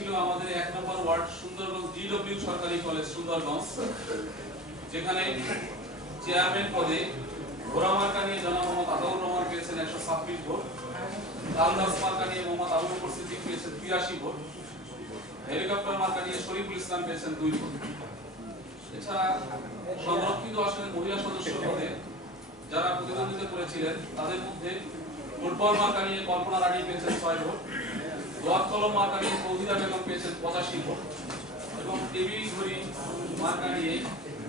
ছিল আমাদের 1 নম্বর word Sundarganj DW সরকারি কলেজ সুন্দরগঞ্জ, যেখানে চেয়ারম্যান পদে ঘোড়া মার্কা নিয়ে জনাব মোহাম্মদ আতাউর রহমান পেয়েছেন 126 ভোট, তালগাছ মার্কা নিয়ে মোহাম্মদ আবুল বকর সিদ্দিক পেয়েছেন 83 ভোট, হেলিকপ্টার মার্কা নিয়ে শরীফুল ইসলাম পেয়েছেন 2 ভোট। এছাড়া সংরক্ষিত আসনের মহিলা সদস্য পদে যারা প্রতিদ্বন্দ্বিতা করেছিলেন তাদের মধ্যে ফুটবল মার্কা নিয়ে কল্পনা রানী পেয়েছেন 6 ভোট, দোয়াত কলম মার্কা নিয়ে তৌহিদা বেগম পেয়েছেন 85 ভোট এবং টেবিল ঘড়ি মার্কা নিয়ে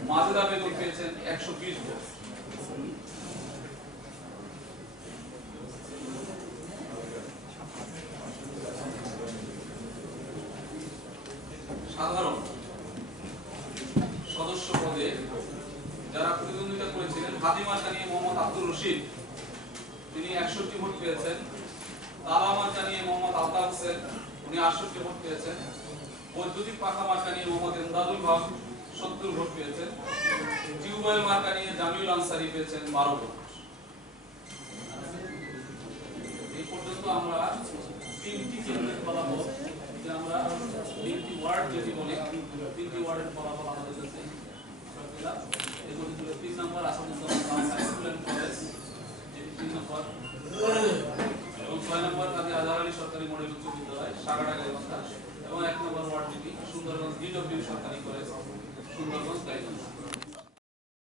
মাজেদা বেগম পেয়েছেন 120 ভোট। সাধারণ সদস্য পদে যারা প্রতিদ্বন্দ্বিতা করেছিলেন হাদি মার্কা নিয়ে মোহাম্মদ আব্দুর রশিদ, তিনি 61 ভোট পেয়েছেন, তালা মার্কা নিয়ে মোহাম্মদ আলতাফ হোসেন, উনি 68 ভোট পেয়েছেন, বৈদ্যুতিক পাখা মার্কা নিয়ে মোহাম্মদ ইমদাদুল হক 70 ভোট পেয়েছেন, টিউবওয়েল মার্কা নিয়ে জামিউল আনসারী পেয়েছেন 12 ভোট। এই পর্যন্ত আমরা 3টি কেন্দ্রের ফলাফল, যে আমরা 3টি ওয়ার্ড যেটি বলি, 3টি ওয়ার্ডের ফলাফল আমাদের কাছে এগুলো 3 নম্বর Asaduzzaman high school and college, যেটি 3 নম্বর, এবং 6 নম্বর কাজী আজহার আলী সরকারি মডেল উচ্চ বিদ্যালয় সাগাটা গাইবান্ধা, এবং 1 নম্বর ওয়ার্ড যেটি সুন্দরগঞ্জ ডিডব্লিউ সরকারি কলেজ সুন্দরগঞ্জ গাইবান্ধা।